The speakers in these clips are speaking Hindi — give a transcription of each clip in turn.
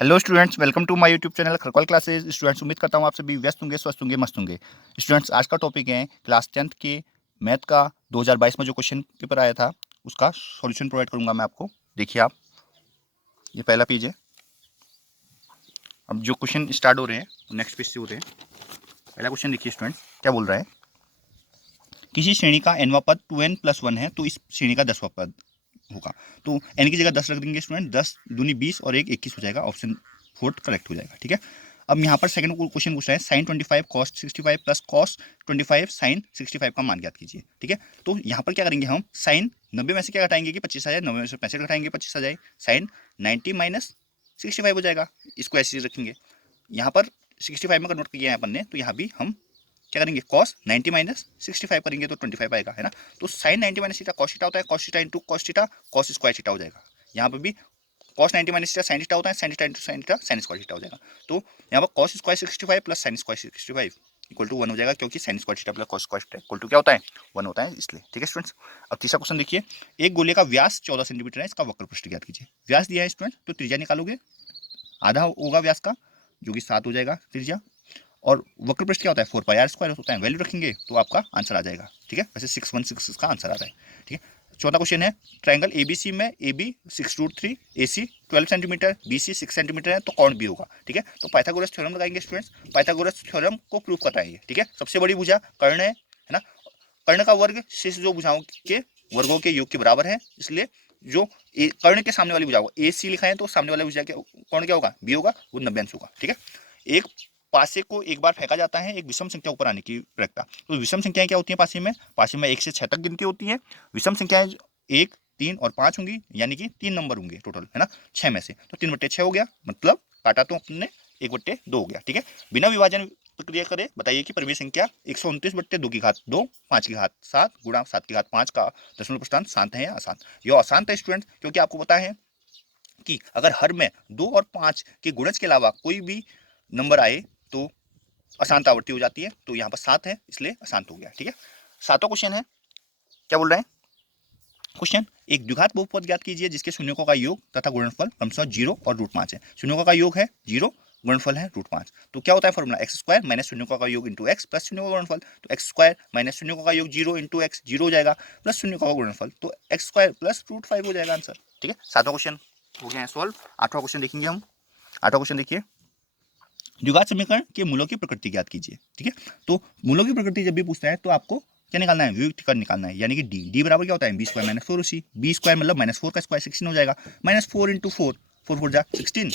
Hello students, welcome to my YouTube channel Kharakwal classes. Students, उम्मीद करता हूँ आप सभी व्यस्त होंगे, स्वस्थ होंगे, मस्त होंगे। स्टूडेंट्स, आज का टॉपिक है क्लास 10th के मैथ का 2022 में जो क्वेश्चन पेपर आया था उसका सॉल्यूशन प्रोवाइड करूंगा मैं आपको। देखिए आप, ये पहला पेज है। अब जो क्वेश्चन स्टार्ट हो रहे हैं नेक्स्ट पेज से हो रहे हैं। पहला क्वेश्चन देखिए स्टूडेंट्स, क्या बोल रहा है। किसी श्रेणी का nवां पद 2n+1 है तो इस श्रेणी का 10वां पद होगा। तो n की जगह 10 रख देंगे स्टूडेंट। 10 दूनी 20 और 1 21 हो जाएगा। ऑप्शन 4 करेक्ट हो जाएगा। ठीक है। अब यहाँ पर सेकंड क्वेश्चन पूछ रहा है sine 25 cos 65 plus cos 25 sine 65 का मान ज्ञात कीजिए। ठीक है। तो यहाँ पर क्या करेंगे हम, साइन 90 में से क्या घटाएंगे कि 25 आ जाए, 90 में से 65 घटाएंगे 25 आ जाए, साइन 90 माइनस 65 हो जाएगा। इसको ऐसे ही रखेंगे। यहाँ पर 65 में कन्वर्ट किया है अपन ने, तो यहाँ भी हम क्या करेंगे, कॉस 90 माइनस 65 करेंगे तो 25 आएगा, है ना। तो sine 90 minus theta cos theta होता है, cos theta into cos theta cos square theta हो जाएगा। यहाँ पर भी cos 90 minus theta sine theta होता है, sine theta into sine theta sine square theta हो जाएगा। तो यहाँ पर cos square 65 plus sine square 65 equal to 1 हो जाएगा, क्योंकि sine square theta plus cos square theta equal to क्या होता है, 1 होता है, इसलिए। ठीक है स्टूडेंट्स। अब तीसरा क्वेश्चन देखिए, एक गोले का व्यास 14 सेंटीमीटर है, इसका वक्र पृष्ठ ज्ञात कीजिए। व्यास दिया है स्टूडेंट, तो त्रिज्या निकालोगे, आधा होगा व्यास का जो कि 7 हो जाएगा त्रिज्या, और वक्र पृष्ठ क्या होता है 4πr² होता है। वैल्यू रखेंगे तो आपका आंसर आ जाएगा। ठीक है, वैसे 616 का आंसर आ रहा है। ठीक है। चौथा क्वेश्चन है, ट्रायंगल एबीसी में AB 6√3, AC 12 centimetre, BC 6 centimetre है, तो कौन बी होगा। ठीक है। तो पाइथागोरस थ्योरम लगाएंगे स्टूडेंट्स। पाइथागोरस थ्योरम को प्रूव कराएंगे। ठीक है। सबसे बड़ी भुजा कर्ण है ना। कर्ण का वर्ग शेष जो भुजाओं के वर्गों के योग के बराबर है, इसलिए जो कर्ण के सामने वाली भुजा को AC लिखा है, तो सामने वाली भुजा के कौन क्या होगा, बी होगा, वो 90 अंश होगा। ठीक है। एक पासे को एक बार फेंका जाता है एक विषम संख्या ऊपर आने की प्रक्रिया। तो विषम संख्याएं क्या होती हैं पासे में, 1 से 6 तक गिनती होती है। विषम संख्याएं 1, 3 और 5 होंगी, यानी कि 3 नंबर होंगे टोटल, है ना। 6 में से तो 3/6 हो गया, मतलब काटा तो अपने 1/2 हो गया। ठीक है। बिना विभाजन प्रक्रिया करे बताइए कि परिमेय संख्या 129/2 5 की घात 7 गुणा 7 की घात 5 का दशमलव प्रस्थान शांत है या अशांत। यह अशांत है स्टूडेंट, क्योंकि आपको पता है कि अगर हर में 2 और 5 के गुणज के अलावा कोई भी नंबर आए तो अशांत आवृत्ति हो जाती है। तो यहाँ पर 7 है, इसलिए अशांत हो गया। ठीक है। सातवां क्वेश्चन है, क्या बोल रहे हैं क्वेश्चन, एक द्विघात बहुपद ज्ञात कीजिए जिसके शून्यों का योग तथा गुणनफल क्रमशः 0 और √5 है। शून्यों का योग है 0, गुणनफल है √5। तो क्या होता है फॉर्मूला, x² माइनस शून्यों का योग इंटू एक्स प्लस शून्यों का गुणनफल। तो x² माइनस शून्यों का योग 0 इंटू एक्स 0 हो जाएगा, प्लस शून्यों का गुणनफल, तो x² प्लस √5 हो जाएगा आंसर। ठीक है। सातवां क्वेश्चन हो गया है सॉल्व। आठवां क्वेश्चन देखेंगे हम। आठवां क्वेश्चन देखिए, द्विघात समीकरण के मूलों की प्रकृति ज्ञात कीजिए। ठीक है। तो मूलों की प्रकृति जब भी पूछता है तो आपको क्या निकालना है, व्युत्क्रम निकालना है, यानी कि डी बराबर क्या होता है b² माइनस 4ac। b² मतलब -4 का स्क्वायर 16 हो जाएगा, -4 इंटू 4, 4 4 जा 16,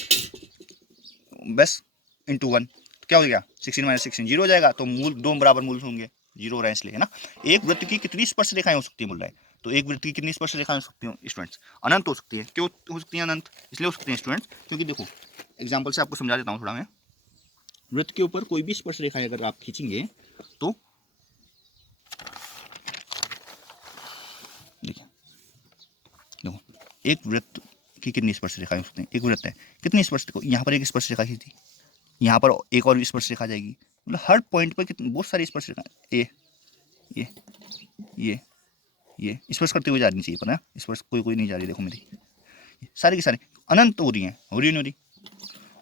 बस इंटू 1 क्या हो गया, 16 माइनस 16 0 हो जाएगा। तो मूल दो बराबर मूल होंगे, 0 हो रहा है इसलिए, है ना। एक वृत्त की कितनी स्पर्श रेखाएं हो सकती है बोल रहा है। तो एक वृत्त की कितनी स्पर्श रेखाएं हो सकती हैं स्टूडेंट्स, अनंत हो सकती है। क्यों हो सकती है अनंत, इसलिए हो सकती है स्टूडेंट्स, क्योंकि देखो एग्जाम्पल से आपको समझा देता हूँ थोड़ा मैं। वृत्त के ऊपर कोई भी स्पर्श रेखा अगर आप खींचेंगे तो देखिए, देखो एक वृत्त की कितनी स्पर्श रेखाएं हो सकती हैं, एक वृत्त है कितनी स्पर्श, देखो यहाँ पर एक स्पर्श रेखा खींची, यहाँ पर एक और स्पर्श रेखा जाएगी, मतलब हर पॉइंट पर कितनी बहुत सारी स्पर्श रेखा, ये ये ये ये स्पर्श करते हुए जा रही चाहिए पर ना, स्पर्श कोई कोई नहीं जा रही, देखो मेरी सारे की सारे अनंत हो रही हैं, हो रही नहीं हो रही।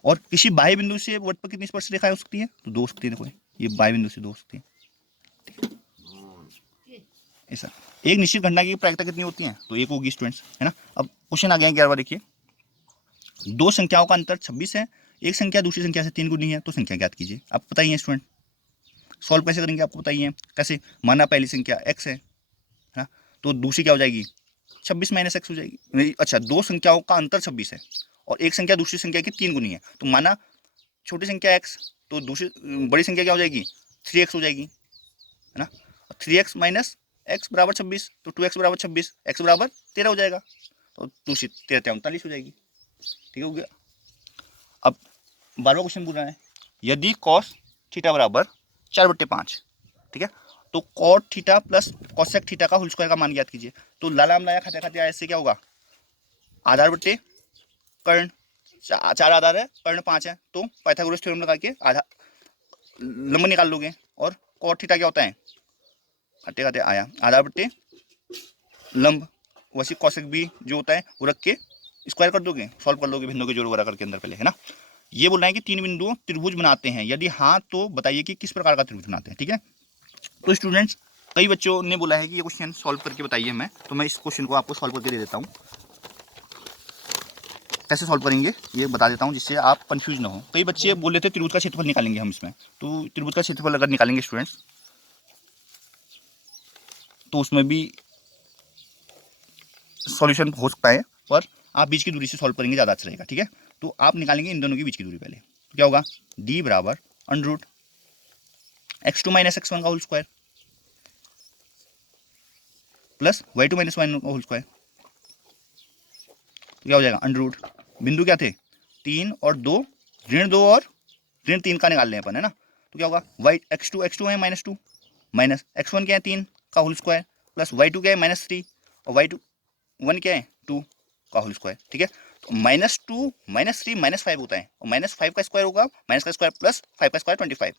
और किसी बाह्य बिंदु से वृत्त पर कितनी स्पर्श रेखाएं हो सकती है, तो 2 हो सकती है। देखो ये बाह्य बिंदु से 2 हो सकती है ऐसा। एक निश्चित घटना की प्रायिकता कितनी होती है, तो 1 होगी स्टूडेंट्स, है ना। अब क्वेश्चन आ गया 11वां देखिए, दो संख्याओं का अंतर 26 है, एक संख्या दूसरी संख्या से 3 गुनी है, तो संख्या ज्ञात कीजिए। आप बताइए स्टूडेंट, सॉल्व कैसे करेंगे आपको बताइए, कैसे, माना पहली संख्या x है ना, तो दूसरी क्या हो जाएगी 26 माइनस एक्स हो जाएगी। नहीं, अच्छा, दो संख्याओं का अंतर 26 है और एक संख्या दूसरी संख्या की 3 गुनी है, तो माना छोटी संख्या x, तो दूसरी बड़ी संख्या क्या हो जाएगी 3x हो जाएगी, है ना। 3x माइनस एक्स बराबर 26, तो 2x बराबर 26, x बराबर 13 हो जाएगा, तो दूसरी 13 39 हो जाएगी। ठीक हो गया। अब 12वां क्वेश्चन पूछ रहा है, यदि कॉस थीटा बराबर 4/5, ठीक है, तो cot theta plus cosec theta का होल स्क्वायर का मान ज्ञात कीजिए। तो लाला लाया खाते खाते ऐसे क्या होगा, आधार बट्टे कर्ण, 4 आधार है, कर्ण 5 है, तो पाइथागोरस थ्योरम लगा के आधा लंब निकाल लोगे। और कॉट थीटा क्या होता है, खाते खाते आया आधार बट्टे लंब, वैसे कॉसेक भी जो होता है वो रख के स्क्वायर कर दोगे, सॉल्व कर लोगे बिंदुओं के जोड़ वर्गाकार के अंदर पहले, है ना। ये बोल रहा है कि 3 बिंदु त्रिभुज बनाते हैं, यदि हाँ तो बताइए कि किस प्रकार का त्रिभुज बनाते हैं, ठीक है। तो स्टूडेंट्स कई बच्चों ने बोला है कि ये क्वेश्चन सॉल्व करके बताइए हमें, तो मैं इस क्वेश्चन को आपको सॉल्व करके दे देता हूँ। कैसे सॉल्व करेंगे ये बता देता हूँ, जिससे आप कंफ्यूज ना हो। कई बच्चे बोल रहे थे त्रिभुज का क्षेत्रफल निकालेंगे हम इसमें, तो त्रिभुज का क्षेत्रफल अगर निकालेंगे स्टूडेंट्स तो उसमें भी सॉल्यूशन हो सकता है, पर आप बीच की दूरी से सॉल्व करेंगे ज़्यादा अच्छा रहेगा, ठीक है। तो आप निकालेंगे इन दोनों के बीच की दूरी पहले, तो क्या होगा, d बराबर अंडर x2 माइनस x1 का whole square plus y2 minus y1 का होल स्क्वायर, तो क्या हो जाएगा अंडर बिंदु क्या थे 3 और 2, ऋण 2 और ऋण 3 का निकाल लें अपन, है ना। तो क्या होगा y x2 है -2 माइनस x1 क्या है 3 का होल स्क्वायर प्लस y2 क्या है -3 और y2 1 क्या है 2 का होल स्क्वायर, ठीक है। तो -2 -3 -5 होता है, और -5 का स्क्वायर होगा माइनस का स्क्वायर प्लस 5 का स्क्वायर 25,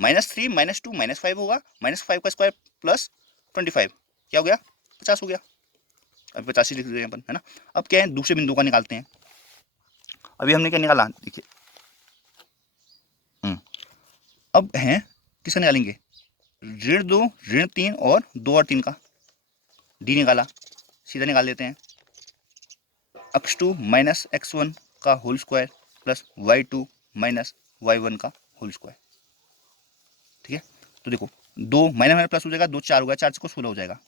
-3 -2 -5 होगा -5 का स्क्वायर प्लस 25, क्या हो गया 50 हो गया। अभी 85 लिख रहे हैं अपन, है ना। अब क्या है दूसरे बिंदु का निकालते हैं। अभी हमने क्या निकाला देखिए, अब है किसका निकालेंगे, ऋण 2 ऋण 3 और 2 और 3 का डी निकाला, सीधा निकाल देते हैं x2 माइनस x1 का whole square plus y2 minus y1 का होल स्क्वायर, ठीक है। तो देखो 2 माइनस माइनस प्लस हो जाएगा, 2 4 हो गया, 4 को 16 हो जाएगा,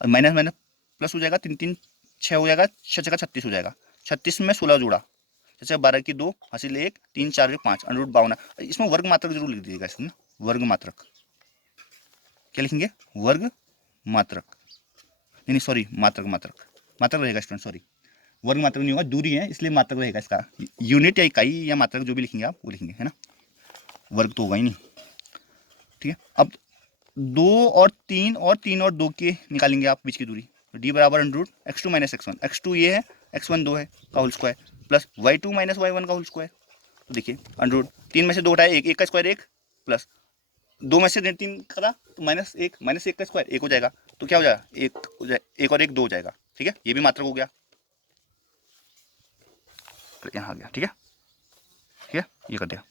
और माइनस माइनस प्लस हो जाएगा, 3 3 6 हो जाएगा, 6 का 36 हो जाएगा, 36 में 16 जोड़ा, 12 की 2 हासिल 1 3 4 5 अंडर 52। इसमें वर्ग मात्रक जरूर लिख दीजिएगा, इसमें वर्ग मात्रक क्या लिखेंगे, वर्ग मात्रक, नहीं सॉरी मात्रक मात्रक रहेगा स्टूडेंट, सॉरी वर्ग मात्रक नहीं होगा, दूरी है इसलिए मात्रक रहेगा, इसका यूनिट या इकाई या मात्रक जो भी लिखेंगे आप वो लिखेंगे, है ना, वर्ग तो होगा ही नहीं, ठीक है। अब 2 और 3 और 3 और 2 के निकालेंगे आप बीच की दूरी, तो डी बराबर under root x2 minus x1, x2 ये है x1 2 है का whole square plus y2 minus y1 का होल स्क्वायर, तो देखिए अंडर रूट 3 में से 2 हटाए 1, 1 का स्क्वायर 1 प्लस 2 में से 3 करा तो माइनस 1 का स्क्वायर 1 हो जाएगा, तो क्या हो जाएगा 1 और 1 2 हो जाएगा, ठीक है। ये भी मात्रक हो गया, यहाँ आ गया, ठीक है, ठीक है, ये कर दिया।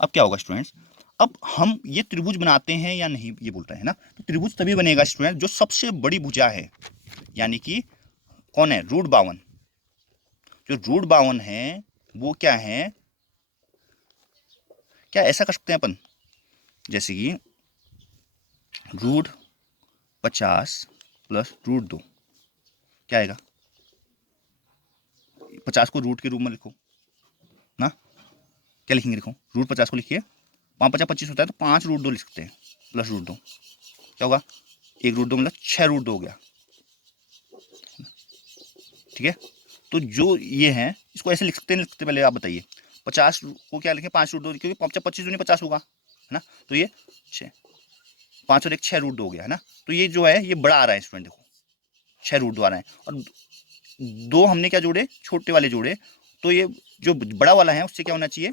अब क्या होगा स्टूडेंट्स, अब हम ये त्रिभुज बनाते हैं या नहीं ये बोल रहे हैं ना, तो त्रिभुज तभी बनेगा स्टूडेंट जो सबसे बड़ी भुजा है, यानी कि कौन है √52, जो √52 है वो क्या है, क्या ऐसा कर सकते हैं अपन, जैसे कि √50 प्लस √2 क्या आएगा, 50 को रूट के रूप में लिखो ना, क्या लिखेंगे, लिखो √50 को लिखिए, 5 50 25 होता है, तो 5 √2 लिख सकते हैं प्लस √2, क्या होगा 1 √2 मतलब 6 √2 हो गया, ठीक है। तो जो ये है इसको ऐसे लिख सकते हैं, लिख सकते पहले आप बताइए, 50 को क्या लिखें 5 √2, क्योंकि 25 दूनी 50 होगा, है ना, तो ये 6 5 और 1 6 √2 हो गया, है ना। तो ये जो है ये बड़ा आ रहा है स्टूडेंट, देखो 6 √2 आ रहा है, और 2 हमने क्या जोड़े छोटे वाले जोड़े, तो ये जो बड़ा वाला है उससे क्या होना चाहिए,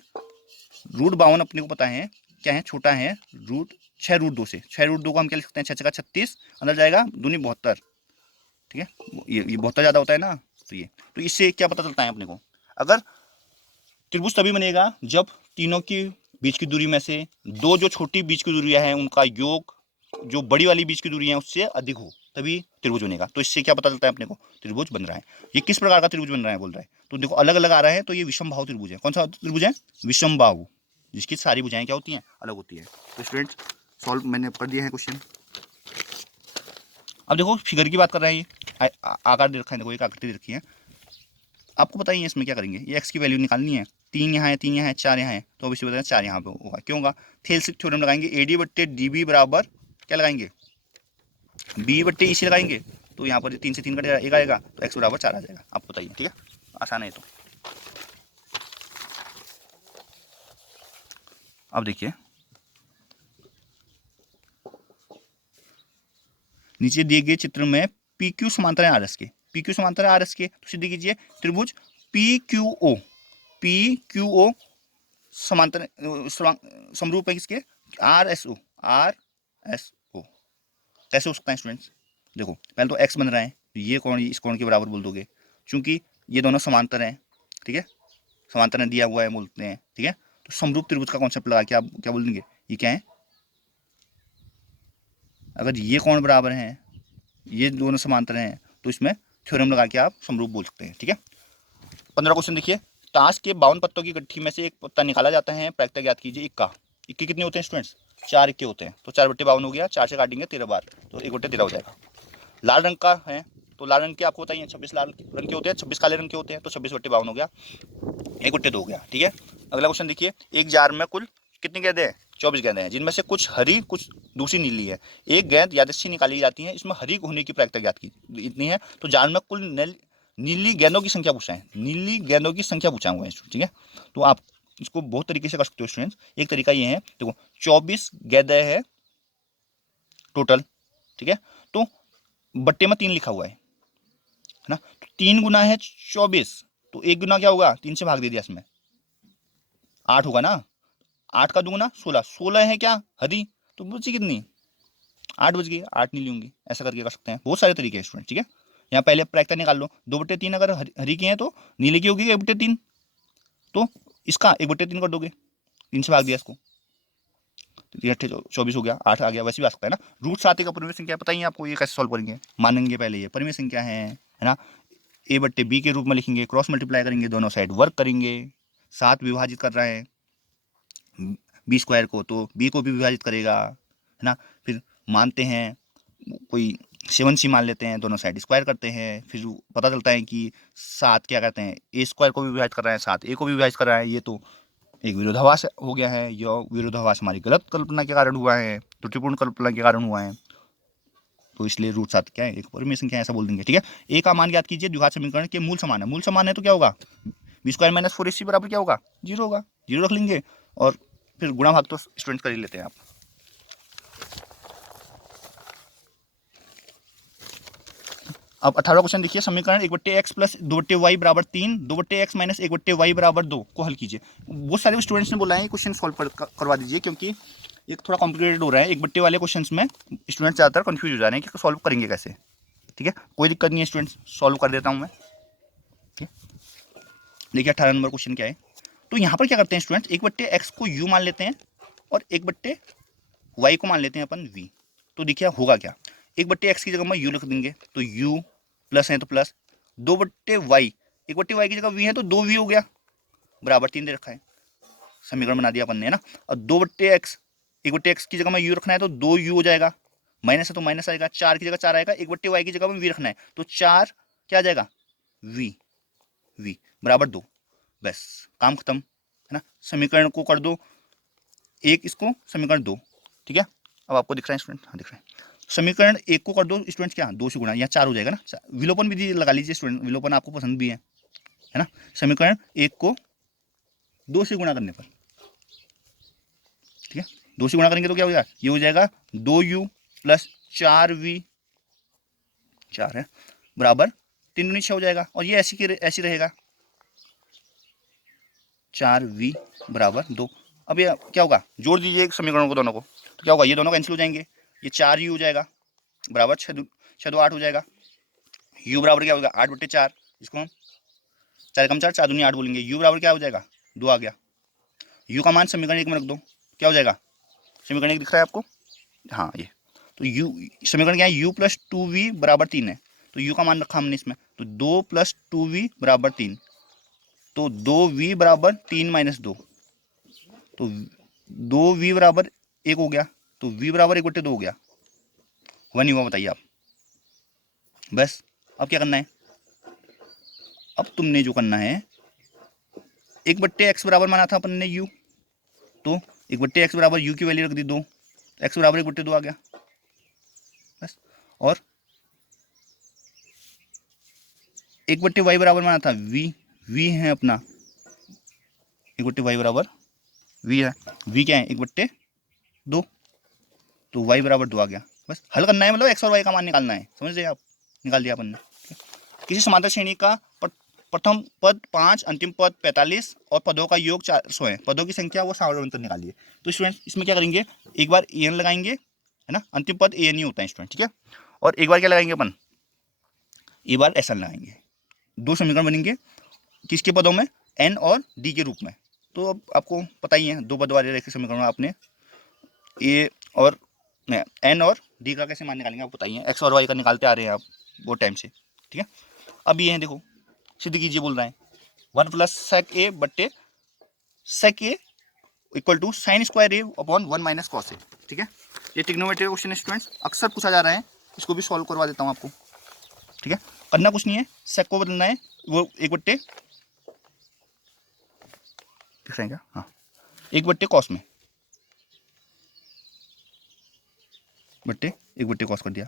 √52 अपने को पता है क्या है, छोटा है रूट 6 √2 से, 6 √2 को हम क्या लिख सकते हैं 6 का 36 अंदर जाएगा दूनी 72, ठीक है, ये 72 ज़्यादा होता है ना, तो ये तो इससे क्या पता चलता है अपने को, अगर त्रिभुज तभी बनेगा जब तीनों की बीच की दूरी में से दो जो छोटी बीच की दूरियां हैं उनका योग जो बड़ी वाली बीच की दूरी है उससे अधिक हो, तभी त्रिभुज बनेगा। तो इससे क्या पता चलता है अपने को त्रिभुज बन रहा है। ये किस प्रकार का त्रिभुज बन रहा है बोल रहा है, तो देखो अलग अलग आ रहा है, तो ये विषमबाहु त्रिभुज है। कौन सा त्रिभुज है, विषमबाहु, जिसकी सारी भुजाएं क्या होती हैं, अलग होती है। तो स्टूडेंट्स सॉल्व मैंने कर दिया है क्वेश्चन। अब देखो फिगर की बात कर रहे हैं, ये आकार दे रखा है, देखो एक आकृति दे रखी है, आपको पता ही है इसमें क्या करेंगे, ये एक्स की वैल्यू निकालनी है, 3 यहाँ है 3 यहाँ है 4 यहाँ है, तो अब इसे बताया 4 यहाँ पे होगा, क्यों होगा, थेल्सिक थ्योरम लगाएंगे, AD बट्टे DB बराबर क्या लगाएंगे, B बट्टे EC लगाएंगे, तो यहाँ पर 3 से 3 कटेगा 1 आएगा, तो x बराबर 4 आ जाएगा। आपको बताइए, ठीक है, आसान है तो। अब देखिए नीचे दिए गए चित्र में PQ समांतर है RS के, PQ समांतर है RS के, तो सिद्ध कीजिए त्रिभुज PQO समांतर समरूप है किसके, RSO कैसे हो सकता है स्टूडेंट्स, देखो पहले तो x बन रहा है, तो ये कोण इस कोण के बराबर बोल दोगे, क्योंकि ये दोनों समांतर हैं, ठीक है, समांतर दिया हुआ है बोलते हैं, ठीक है। तो समरूप त्रिभुज का कॉन्सेप्ट लगा के आप क्या बोल देंगे, ये क्या है, अगर ये कोण बराबर हैं, ये दोनों समांतर हैं, तो इसमें थ्योरम लगा के आप समरूप बोल सकते हैं, ठीक है। 15 क्वेश्चन देखिए, ताश के 52 पत्तों की गट्ठी में से एक पत्ता निकाला जाता है, प्रायिकता ज्ञात कीजिए। इक्का, इक्के कितने होते हैं स्टूडेंट्स, 4 इक्के होते हैं, तो 4/52 हो गया, 4 से काटेंगे 13 बार, तो 1/13 हो जाएगा। लाल रंग का है, तो लाल रंग के आपको बताइए 26 लाल रंग के होते हैं, 26 काले रंग के होते हैं, तो 26/52 हो गया, 1/2 हो गया, ठीक है। अगला क्वेश्चन देखिए, एक जार में कुल कितनी गेंदें हैं, 24 गेंदें हैं, जिनमें से कुछ हरी कुछ दूसरी नीली है। एक गेंद यादृच्छिक निकाली जाती है, इसमें हरी होने की प्रायिकता ज्ञात की इतनी है, तो जार में कुल नीली गेंदों की संख्या पूछा है, नीली गेंदों की संख्या पूछा हुआ है, ठीक है। तो आप इसको बहुत तरीके से कर सकते हो स्टूडेंट्स। एक तरीका ये है, देखो 24 गेंदें है टोटल, ठीक है, तो बट्टे में 3 लिखा हुआ है ना, तो 3 गुना है 24, तो 1 गुना क्या होगा, 3 से भाग दे दिया, इसमें 8 होगा ना, 8 का दुगुना 16, 16 है क्या हरी, तो बची कितनी, 8 बच गई, 8 नीली होंगी, ऐसा करके कर सकते हैं। बहुत सारे तरीके हैं स्टूडेंट, ठीक है। यहाँ पहले प्रायिकता निकाल लो, 2/3 अगर हरी की है तो नीले की होगी 1/3, तो इसका 1/3 कर दोगे, 3 से भाग दिया इसको, 24 हो गया, 8 आ गया, वैसे भी आ सकता है ना। √7 का परिमेय संख्या बताइए आपको, ये कैसे सॉल्व करेंगे, मानेंगे पहले ये परिमेय संख्या है ना, a/b के रूप में लिखेंगे, क्रॉस मल्टीप्लाई करेंगे, दोनों साइड वर्क करेंगे, 7 विभाजित कर रहे हैं b² को, तो b को भी विभाजित करेगा, है ना। फिर मानते हैं कोई 7c मान लेते हैं, दोनों साइड स्क्वायर करते हैं, फिर पता चलता है कि 7 क्या कहते हैं, a² को भी विभाजित कर रहा है, 7 a को भी विभाजित कर रहा है, ये तो एक विरोधाभास हो गया है, यह विरोधाभास हमारी गलत कल्पना के कारण हुआ है, त्रुटिपूर्ण कल्पना के कारण हुआ है, तो इसलिए √7 क्या है, एक परिमेय संख्या है, ऐसा बोल देंगे, ठीक है। a का मान ज्ञात कीजिए, द्विघात समीकरण के मूल समान है, मूल समान है तो क्या होगा, b² - 4ac बराबर क्या होगा, 0 होगा, 0 रख लेंगे, और फिर गुणा भाग तो स्टूडेंट कर ही लेते हैं आप। अब 18 क्वेश्चन देखिए, समीकरण 1/x + 2/y = 3, 2/x - 1/y = 2 को हल कीजिए। बहुत सारे स्टूडेंट्स ने बोला है क्वेश्चन सॉल्व करवा दीजिए, क्योंकि ये थोड़ा कॉम्प्लिकेटेड हो रहा है, 1/, वाले क्वेश्चंस में स्टूडेंट ज़्यादातर कंफ्यूज हो जा रहे हैं कि सॉल्व करेंगे कैसे, ठीक है। कोई दिक्कत नहीं है स्टूडेंट्स, सॉल्व कर देता हूँ मैं, ठीक है। देखिए 18 नंबर क्वेश्चन क्या है, तो यहाँ पर क्या करते हैं स्टूडेंट्स, 1/x को u मान लेते हैं और 1/y को मान लेते हैं अपन v। तो देखिए होगा क्या, 1/x की जगह में u लिख देंगे, तो u प्लस है तो प्लस, 2/y, 1/y की जगह v है तो 2v हो गया, बराबर 3 दे रखा है, समीकरण बना दिया अपन ने, है ना। और 2/x, 1/x की जगह में u रखना है तो 2u हो जाएगा, माइनस है तो माइनस आएगा, 4 की जगह 4 आएगा, 1/y की जगह में v रखना है तो 4 क्या आ जाएगा, v बराबर 2, बस काम खत्म, है ना। समीकरण को कर दो एक, इसको समीकरण 2, ठीक है। अब आपको दिख रहा है स्टूडेंट, हाँ दिख रहा है। समीकरण 1 को कर दो स्टूडेंट क्या, 2 से गुणा, यहाँ 4 हो जाएगा ना, विलोपन विधि लगा लीजिए स्टूडेंट, विलोपन आपको पसंद भी है ना। समीकरण 1 को 2 से गुणा करने पर, ठीक है, 2 से गुणा करेंगे तो क्या हो जाएगा, ये हो जाएगा 2u + 4v, 4 है, बराबर 3 × 6 हो जाएगा, और ये ऐसी रहेगा, 4v = 2। अब ये क्या होगा, जोड़ दीजिए समीकरणों को दोनों को, तो क्या होगा, ये दोनों कैंसिल हो जाएंगे, ये 4u हो जाएगा, बराबर 6 2 8 हो जाएगा, u बराबर क्या होगा 8/4, इसको हम 4 कम 4 4 दूनी 8 बोलेंगे, u बराबर क्या हो जाएगा 2 आ गया, u का मान समीकरण 1 में रख दो, क्या हो जाएगा, समीकरण 1 दिख रहा है आपको, हाँ ये, तो u समीकरण क्या है, u + 2v = 3 है, तो u का मान रखा हमने इसमें, तो 2 + 2v = 3, तो 2v = 3 - 2, तो 2v = 1 हो गया, तो v = 1/2 हो गया, हुआ नहीं हुआ बताइए आप, बस अब क्या करना है, अब तुमने जो करना है, 1/x बराबर माना था अपन ने u, तो 1/x बराबर u की वैल्यू रख दी 2, x बराबर 1/2 आ गया, बस। और 1/y बराबर माना था v है अपना, 1/y बराबर v है, v क्या है 1/2, तो y बराबर 2 आ गया, बस हल करना है, मतलब x और y का मान निकालना है, समझ रहे आप, निकाल दिया अपन ने। किसी समांतर श्रेणी का प्रथम पद 5, अंतिम पद 45 और पदों का योग 400 है, पदों की संख्या वो सामानांतर निकालिए। तो स्टूडेंट इसमें क्या करेंगे, एक बार an लगाएंगे, है ना, अंतिम पद an ही होता है स्टूडेंट, ठीक है। और एक बार क्या लगाएंगे अपन, ए बार एस एन लगाएंगे, दो समीकरण बनेंगे किसके पदों में, एन और डी के रूप में। तो अब आपको पता ही है दो पद वाले रैखिक समीकरण आपने ए और एन और डी का कैसे मान निकालेंगे आपको बताइए, एक्स और वाई का निकालते आ रहे हैं आप बहुत टाइम से, ठीक है। अब ये है देखो, सिद्ध कीजिए बोल रहे हैं 1 प्लस सेक ए बट्टे sec A equal to sine square A upon 1 minus cos A, ठीक है। ये ट्रिग्नोमेट्री का क्वेश्चन है स्टूडेंट्स, अक्सर पूछा जा रहा है, इसको भी सॉल्व करवा देता हूँ आपको, ठीक है। करना कुछ नहीं है, सेक को बदलना है, वो एक बट्टे दिख रहे हैं क्या, हाँ, एक बट्टे कॉस में, बट्टे एक बट्टे कॉस कर दिया,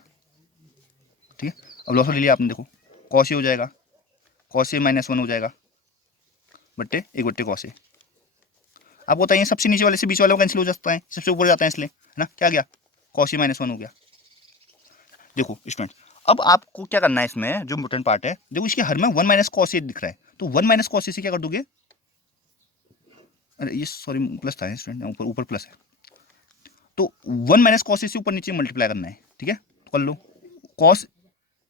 ठीक है। अब लॉस ले लिया आपने, देखो कॉस ए हो जाएगा, कॉस ए -1 हो जाएगा बट्टे एक बट्टे कॉस ए। आपको बताइए सबसे नीचे वाले से बीच वाले को कैंसिल हो जाता है, सबसे ऊपर जाता है इसलिए, है ना, क्या गया, कॉस ए -1 हो गया। देखो स्टूडेंट, अब आपको क्या करना है इसमें, जो इम्पोर्टेंट पार्ट है, देखो इसके हर में 1 माइनस कॉस ए दिख रहा है, तो 1 माइनस कॉस ए से क्या कर दोगे, अरे ये सॉरी प्लस था स्टूडेंट, ऊपर ऊपर प्लस है, तो 1 माइनस कॉस ए से ऊपर नीचे मल्टीप्लाई करना है, ठीक है। कर लो, कॉस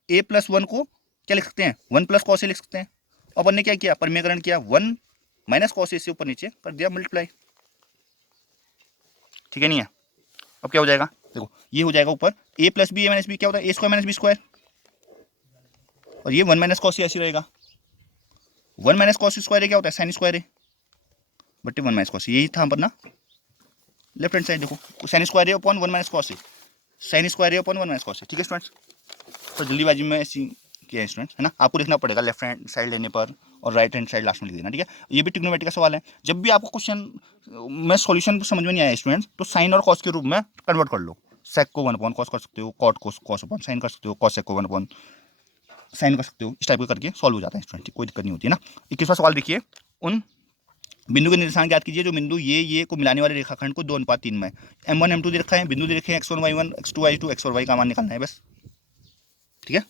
ए प्लस 1 को क्या लिख सकते हैं, 1 प्लस कॉस ए लिख सकते हैं। अपन ने क्या किया, परिमेयकरण किया, 1 माइनस कॉस ए से ऊपर नीचे कर दिया मल्टीप्लाई, ठीक है नहीं है। अब क्या हो जाएगा, देखो ये हो जाएगा ऊपर ए प्लस बी ए माइनस बी, क्या होता है ए स्क्वायर माइनस बी स्क्वायर, और ये 1 माइनस कॉस ए ऐसे रहेगा, 1 माइनस कॉस स्क्वायर क्या होता है साइन स्क्वायर ए बट्टे 1 माइनस कॉस, यही था पर ना लेफ्ट हैंड साइड, देखो sign square A upon 1 minus cos A, sign square A upon 1 minus cos A, ठीक है स्टूडेंट्स। तो जल्दीबाजी में ऐसी किया है स्टूडेंट्स, है ना, आपको लिखना पड़ेगा लेफ्ट हैंड साइड लेने पर और राइट हैंड साइड लास्ट में लिख देना, ठीक है। ये भी ट्रिग्नोमेट्री का सवाल है, जब भी आपको क्वेश्चन में सॉल्यूशन समझ में नहीं आया स्टूडेंट्स, तो साइन और कॉस के रूप में कन्वर्ट कर लो, सेक को 1 अपॉन कॉस कर सकते हो, कॉट को कॉस अपॉन साइन कर सकते हो, कॉस सेक को 1 अपॉन साइन कर सकते हो, इस टाइप का करके सॉल्व हो जाता है स्टूडेंट, कोई दिक्कत नहीं होती है ना। 21वां सवाल देखिए, उन बिंदु के निर्देशांक याद कीजिए जो बिंदु ये को मिलाने वाले रेखाखंड को 2:3 में, m1 m2 दे रखा है, बिंदु दे रखे हैं x1 y1 x2 y2, x और y का मान निकालना है बस, ठीक है।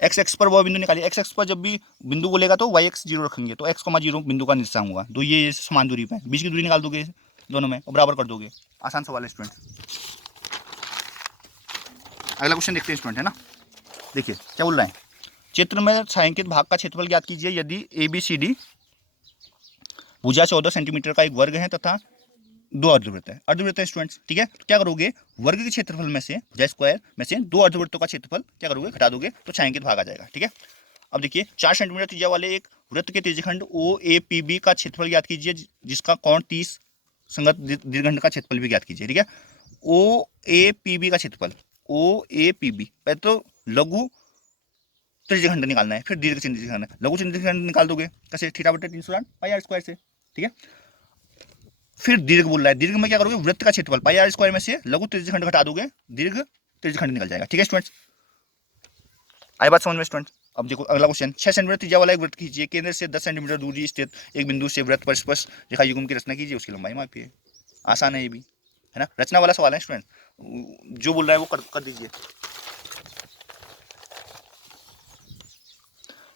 एक्स एक्स पर वो बिंदु निकालिए, एक्स एक्स पर जब भी बिंदु बोलेगा तो वाई एक्स 0 रखेंगे, तो x, 0 बिंदु का निर्देशांक होगा, तो ये समान दूरी पे, बीच की दूरी निकाल दोगे दोनों में और बराबर कर दोगे, आसान सवाल है स्टूडेंट। अगला क्वेश्चन देखते हैं स्टूडेंट, है ना, देखिए क्या बोल रहा है, चित्र में छायांकित भाग का क्षेत्रफल ज्ञात कीजिए यदि ABCD भुजा 14 सेंटीमीटर का एक वर्ग है तथा 2 अर्धवृत्त है, अर्धवृत्त है स्टूडेंट्स, ठीक है। तो क्या करोगे, वर्ग के क्षेत्रफल में से या स्क्वायर में से 2 अर्धवृत्तों का क्षेत्रफल क्या करोगे, घटा दोगे, तो छायांकित भाग आ जाएगा, ठीक है। अब देखिए 4 सेंटीमीटर त्रिज्या वाले एक वृत्त के त्रिज्यखंड OAPB का क्षेत्रफल ज्ञात कीजिए जिसका कोण 30 संगत दीर्घखंड का क्षेत्रफल भी ज्ञात कीजिए, ठीक है। OAPB का क्षेत्रफल, OAPB पहले तो लघु त्रिज्यखंड निकालना है, फिर दीर्घ त्रिज्यखंड, लघु त्रिज्यखंड निकाल दोगे कैसे, θ/360 पाई r स्क्वायर से, ठीक है। फिर दीर्घ बोल रहा है, दीर्घ में क्या करोगे, वृत्त का क्षेत्रफल पाई r स्क्वायर में से लघु त्रिज्यखंड घटा दोगे, दीर्घ त्रिज्यखंड निकल जाएगा, ठीक है स्टूडेंट्स। आई बात समझ में स्टूडेंट। अब देखो अगला क्वेश्चन, 6 सेंटीमीटर त्रिज्या वाला एक वृत्त खींचिए, केंद्र से 10 सेंटीमीटर दूरी स्थित एक बिंदु से वृत्त पर स्पर्श रेखा युग्म की रचना कीजिए, उसकी लंबाई मापिए। आसान है ये भी, है ना, रचना वाला सवाल है स्टूडेंट, जो बोल रहा है वो कर दीजिए।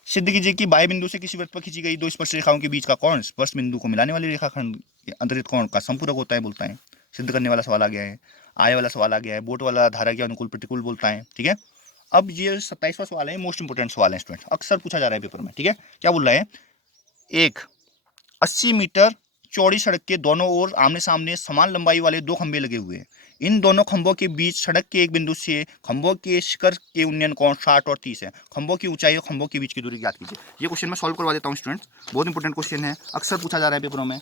सिद्ध कीजिए कि बाह्य बिंदु से किसी वृत्त पर खींची गई दो स्पर्श रेखाओं के बीच का कोण स्पर्श बिंदु को मिलाने वाली रेखाखंड के अंतरित कोण का संपूरक होता है, बोलता है। सिद्ध करने वाला सवाल आ गया है, आय वाला सवाल आ गया है, बोट वाला धारा के अनुकूल प्रतिकूल बोलता है, ठीक है। अब ये 27वां सवाल है, मोस्ट इंपोर्टेंट सवाल है स्टूडेंट, अक्सर पूछा जा रहा है पेपर में, ठीक है। क्या बोल रहा है, एक 80 मीटर चौड़ी सड़क के दोनों ओर आमने सामने समान लंबाई वाले 2 खंभे लगे हुए हैं, इन दोनों खंभों के बीच सड़क के एक बिंदु से खंभों के शिखर के उन्नयन कोण 60 और 30 है, खंभों की ऊंचाई और खंभों के बीच की दूरी ज्ञात कीजिए। ये क्वेश्चन मैं सॉल्व करवा देता हूँ स्टूडेंट्स, बहुत इंपॉर्टेंट क्वेश्चन है, अक्सर पूछा जा रहा है पेपरों में,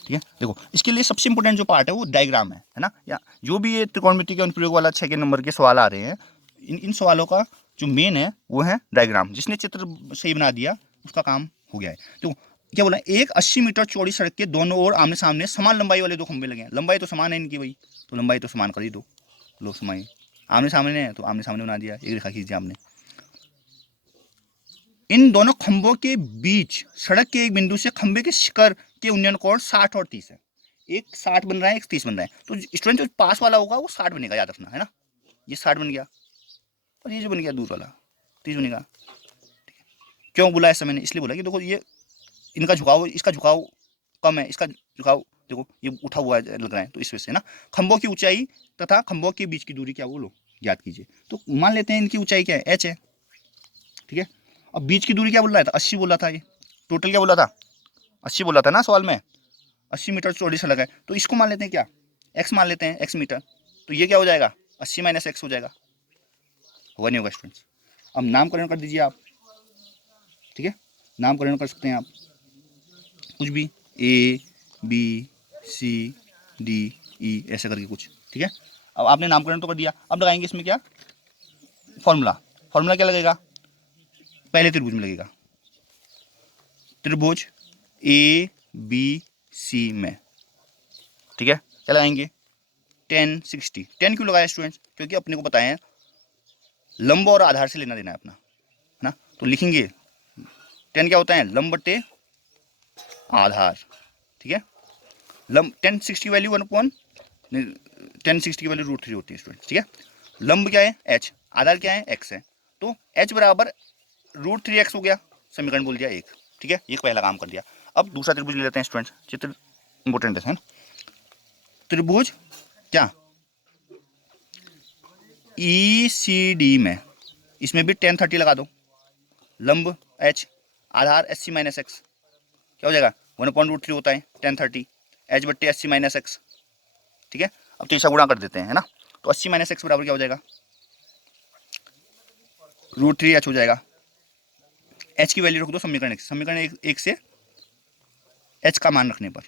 ठीक है। देखो इसके लिए सबसे इंपॉर्टेंट जो पार्ट है वो डायग्राम है ना, या जो भी ये त्रिकोणमिति के अनुप्रयोग वाला 6 के नंबर के सवाल आ रहे हैं, इन सवालों का जो मेन है वो है डायग्राम, जिसने चित्र सही बना दिया उसका काम हो गया है। तो क्या बोला, एक 80 मीटर चौड़ी सड़क के दोनों ओर आमने सामने समान लंबाई वाले 2 खंभे लगे हैं, लंबाई तो समान है इनकी भाई, तो लंबाई तो समान कर ही दो, लो समाई, आमने सामने है तो आमने सामने बना दिया, एक रेखा खींच दिया आपने। इन दोनों खंभों के बीच सड़क के एक बिंदु से खंभे के शिखर के उन्नयन कोण 60 और 30 है, एक 60 बन रहा है, एक 30 बन रहा है, तो स्टूडेंट जो पास वाला होगा वो 60 बनेगा, याद रखना, है ना, ये 60 बन गया और ये जो बन गया दूर वाला 30 बनेगा। क्यों बोला ऐसा मैंने, इसलिए बोला कि देखो ये इनका झुकाव, इसका झुकाव कम है, इसका झुकाव देखो ये उठा हुआ लग रहा है, तो इस वजह से ना। खंभों की ऊंचाई तथा खंभों के बीच की दूरी क्या बोलो ज्ञात कीजिए। तो मान लेते हैं इनकी ऊंचाई क्या है, h है, ठीक है। अब बीच की दूरी क्या बोल रहा था, 80 बोला था, ये टोटल क्या बोला था, 80 बोला था ना सवाल में, 80 मीटर चौड़ी सड़क है। तो इसको मान लेते हैं क्या, x मान लेते हैं, x मीटर। तो ये क्या हो जाएगा, 80 माइनस एक्स हो जाएगा, होगा नहीं होगा स्टूडेंट्स। अब नामकरण कर दीजिए आप, ठीक है, नामकरण कर सकते हैं आप कुछ भी, A B C D E ऐसे करके कुछ, ठीक है। अब आपने नामकरण तो कर दिया, अब लगाएंगे इसमें क्या फॉर्मूला, फॉर्मूला क्या लगेगा, पहले त्रिभुज में लगेगा, त्रिभुज ए बी सी में, ठीक है। क्या लगाएंगे 10 60, 10 क्यों लगाया स्टूडेंट्स, क्योंकि अपने को पता है लंब और आधार से लेना देना है अपना, है ना। तो लिखेंगे 10 क्या होता है, लंब बटे आधार, ठीक है। लंब 10 60 की वैल्यू 1/, 10 60 की वैल्यू √3 होती है स्टूडेंट, ठीक है। लंब क्या है h, आधार क्या है x है, तो h बराबर √3x हो गया, समीकरण बोल दिया एक, ठीक है। ये पहला काम कर दिया। अब दूसरा त्रिभुज ले लेते हैं स्टूडेंट्स, चित्र इंपॉर्टेंट है ना। त्रिभुज क्या ECD में, इसमें भी 10 30 लगा दो, लंब h, आधार 80 माइनस एक्स, क्या हो जाएगा 1/√3 होता है 10 30, h बट्टे 80 माइनस एक्स, ठीक है। अब तीसरा गुणा कर देते हैं, है ना। तो 80 माइनस एक्स बराबर क्या हो जाएगा, √3h हो जाएगा। h की वैल्यू रख दो समीकरण एक से h का मान रखने पर,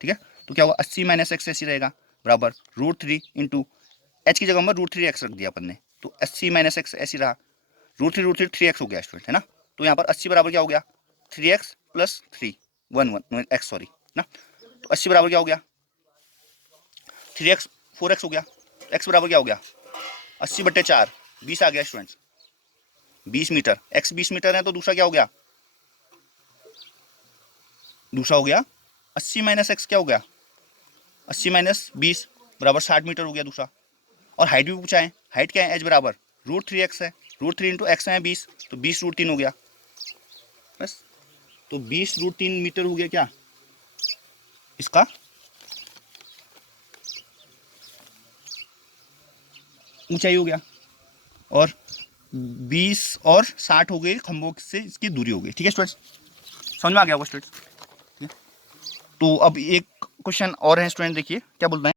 ठीक है। तो क्या होगा 80 माइनस एक्स ऐसी रहेगा बराबर √3 इंटू h की जगह पर √3x रख दिया अपन ने, तो 80 माइनस एक्स ऐसी रहा, √3 3x हो गया स्टूडेंट, है ना। तो यहाँ पर 80 बराबर क्या हो गया 3x प्लस 3 1 x सॉरी ना। तो 80 बराबर क्या हो गया 3x 4x हो गया, x बराबर क्या हो गया 80 बट्टे 4 20 आ गया स्टूडेंट्स, 20 मीटर, x 20 मीटर है, तो दूसरा क्या हो गया, दूसरा हो गया 80 माइनस एक्स क्या हो गया 80 माइनस 20 बराबर 60 मीटर हो गया दूसरा। और हाइट भी पूछा है, हाइट क्या है h बराबर √3x है, √3 इंटू एक्स है 20, तो 20 √3 हो गया बस। तो 20 √3 मीटर हो गया क्या इसका ऊंचाई हो गया, और 20 और 60 हो गई खंभों से इसकी दूरी हो गई, ठीक है स्टूडेंट्स, समझ में आ गया होगा स्टूडेंट्स। तो अब एक क्वेश्चन और है स्टूडेंट, देखिए क्या बोलते हैं।